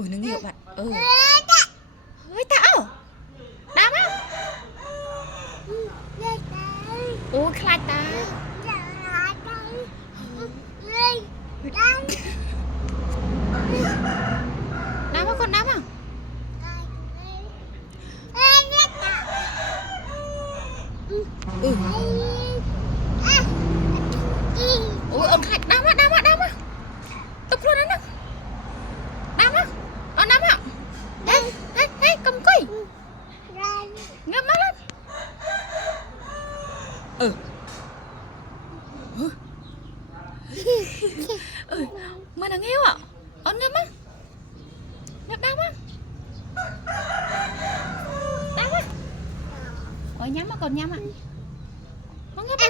Ui nó nhiều bạn. Ôi tao đau không? Ôi khai ta đau không, con đau không? Ôi ông khai đau á tục luôn đó đau á đau không? Ê cầm cây ngâm mắt lên. Mà nó nghêu ạ. Ôn ngâm á. Ngâm đau á. Đau á. Ôi nhắm á, còn nhắm á. Nó ngâm á.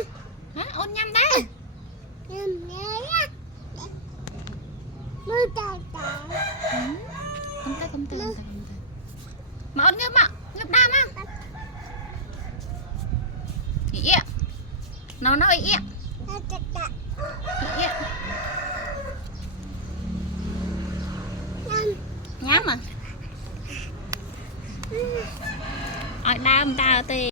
Hả? Ôn nhắm đây. Không tay. Mà ôn ngâm ạ. Ngâm đau á. Ý ạ. Nó ý ạ. Ý ạ. Nhắm à. Ở đau tao thì